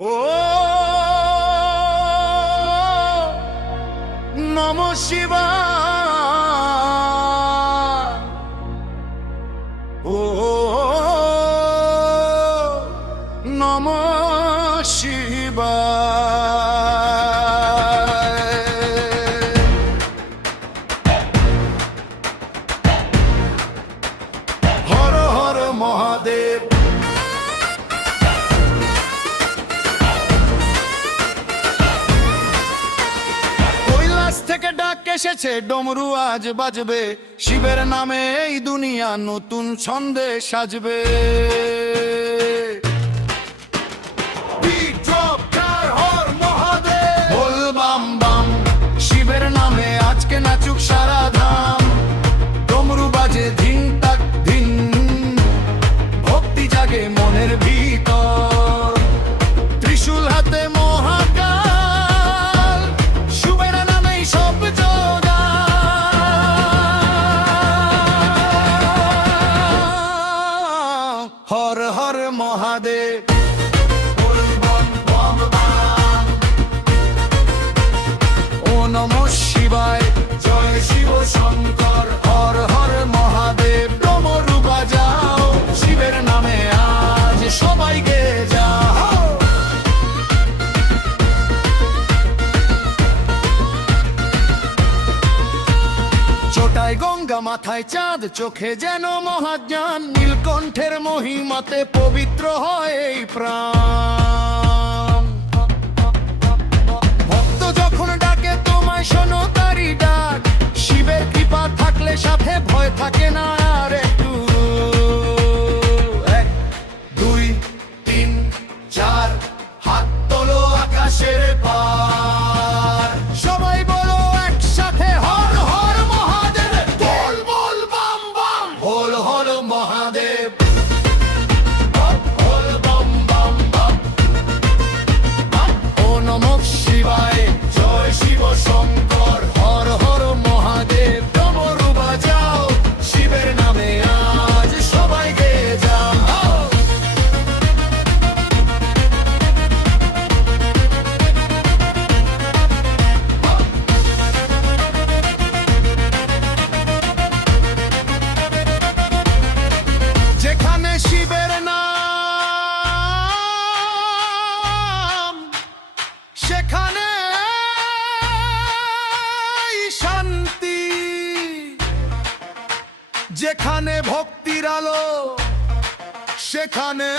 ও নম শিবায়, ও নম শিবায়। হর হর মহাদেব। থেকে ডাক এসেছে, ডমরু আজ বাজবে, শিবের নামে এই দুনিয়া নতুন ছন্দে সাজবে। বল বাম বাম, শিবের নামে আজকে নাচুক সারা ধাম। ডমরু বাজে ধিন তাক ধিন, ভক্তি জাগে মনের ভিতর। ত্রিশূল হাতে মহাকাল, শিবের নামেই সব জোগাড়। হর হর মহাদেব। ও নমঃ শিবায়, জয় শিব শঙ্কর। হর হর মহাদেব। ডমরু বাজাও, শিবের নামে আজ সবাই গেয়ে যাও। চোটায় গঙ্গা, মাথায় চাঁদ, চোখে যেন মহাজ্ঞান। নীলকণ্ঠের মহিমাতে পবিত্র হয় এই প্রাণ। ভক্ত যখন ডাকে তোমায়, শোনো তারি ডাক। শিবের কৃপা থাকলে সাথে ভয় থাকে না আর একটু। 1 2 3 4, হাত তোলো আকাশের পার। সবাই বলো একসাথে, হর হর মহাদেব। বল বল বাম বাম, হল হল মহাদেব। বল বাম বাম বাম। ও নমঃ শিবায়, জয় শিব শঙ্কর। হর হর মহাদেব। ডমরু বাজাও, শিবের নামে আজ সবাই গেয়ে যাও। যেখানে শিবের নাম, সেখানে শান্তি। যেখানে ভক্তির আলো, সেখানে